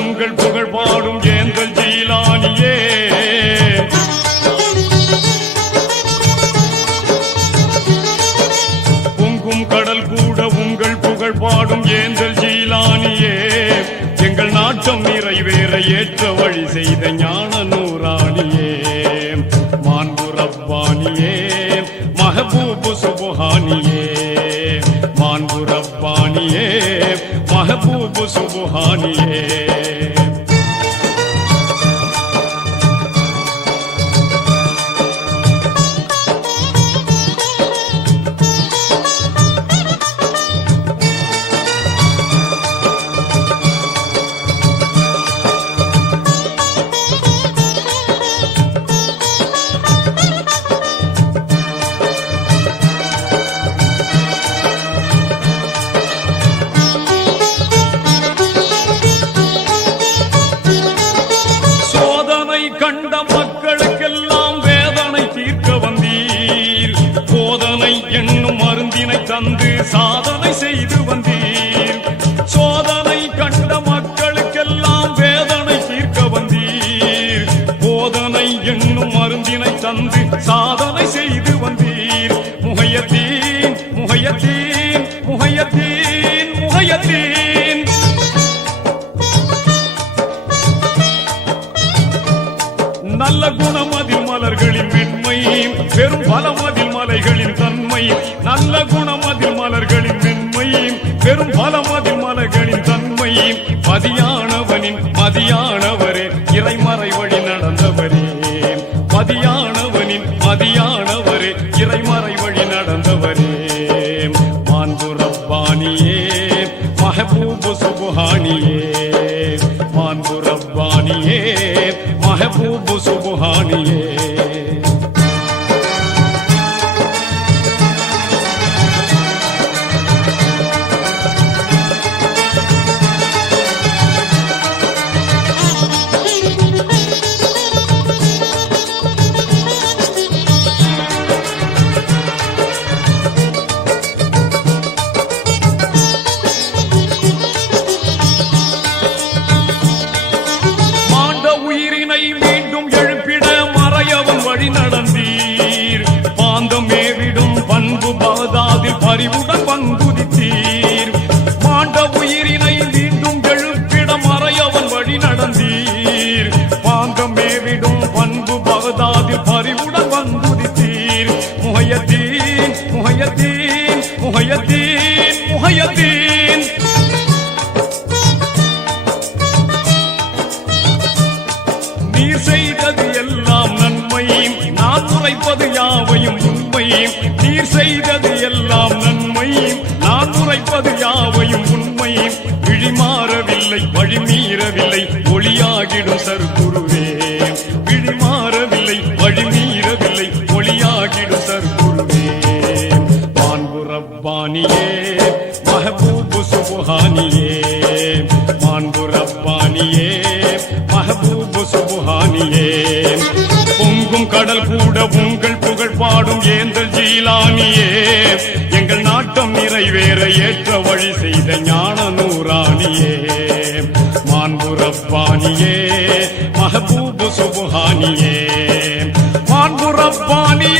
உங்கள் புகழ் பாடும் ஏந்தல் ஜீலானியே பொங்கும் கடல் கூட உங்கள் புகழ் பாடும் ஏந்தல் ஜீலானியே எங்கள் நாட்டம் நிறைவேற ஏற்ற வழி செய்த ஞான நூறானியே மாண்பு ரப்பானியே மஹபூபு சுபஹானியே மாண்பு ரப்பானியே மஹபூபு சுபஹானியே கண்ட மக்களுக்கெல்லாம் வேதனை தீர்க்க வந்தீர் போதனை என்னும் மருந்தினை தந்து சாதனை செய்து வந்தீர் சோதனை கண்ட மக்களுக்கெல்லாம் வேதனை தீர்க்க வந்தீர் போதனை என்னும் மருந்தினை தந்து சாதனை செய்து வந்தீர் முஹையத்தீன் முஹையத்தீன் முஹையத்தீன் முஹையத்தீன் நல்ல குணமதில் மலர்களின் மென்மை பெரும் பலமதில் மலைகளின் தன்மை நல்ல குணமதில் மலர்களின் மென்மை பெரும் பலமதில் மலர்களின் தன்மை மதியானவனின் மதியானவரே இறைமறை வழி நடந்தவரே மதியானவனின் மதியானவரே இறைமறை வழி நடந்தவரே மாண்பு ரப்பானியே மஹபூபு சுபஹானியே மாண்பு ரப்பானியே மஹபூபு சுபஹானியே மீண்டும் எழுப்பிட மறையவன் வழி நடந்தீர் பாந்தம் மேவிடும் பண்பு பகதாதில் பறிவுடன் பங்குதித்தீர் மாண்ட உயிரினை மீண்டும் எழுப்பிட மறையவன் வழி நடந்தீர் பாந்தம் மேவிடும் பண்பு பகதாதில் பறிவுடன் பங்குதித்தீர் முஹையத்தீன் முஹையத்தீன் முஹையத்தீன் முஹையத்தீன் நீர் செய்தது எல்லாம் நன்மை நான் உரைப்பது யாவையும் உண்மை நீர் செய்தது எல்லாம் நன்மை நான் உரைப்பது யாவையும் உண்மை விழிமாறவில்லை வழிமீறவில்லை ஒளியாகிடும் சர்க்குருவே விழிமாறவில்லை வழிமீறவில்லை ஒளியாகிடும் சர்க்குருவே மாண்பு ரப்பானியே மஹபூபு சுபஹானியே மாண்பு ரப்பானியே மஹபூபு சுபஹானியே பொங்கும் கடல் கூட உங்கள் புகழ் பாடும் ஏந்தல் ஜீலானியே எங்கள் நாட்டம் நிறைவேற ஏற்ற வழி செய்த ஞான நூறானியே மாண்பு ரப்பானியே மஹபூபு சுபஹானியே மாண்பு ரப்பானியே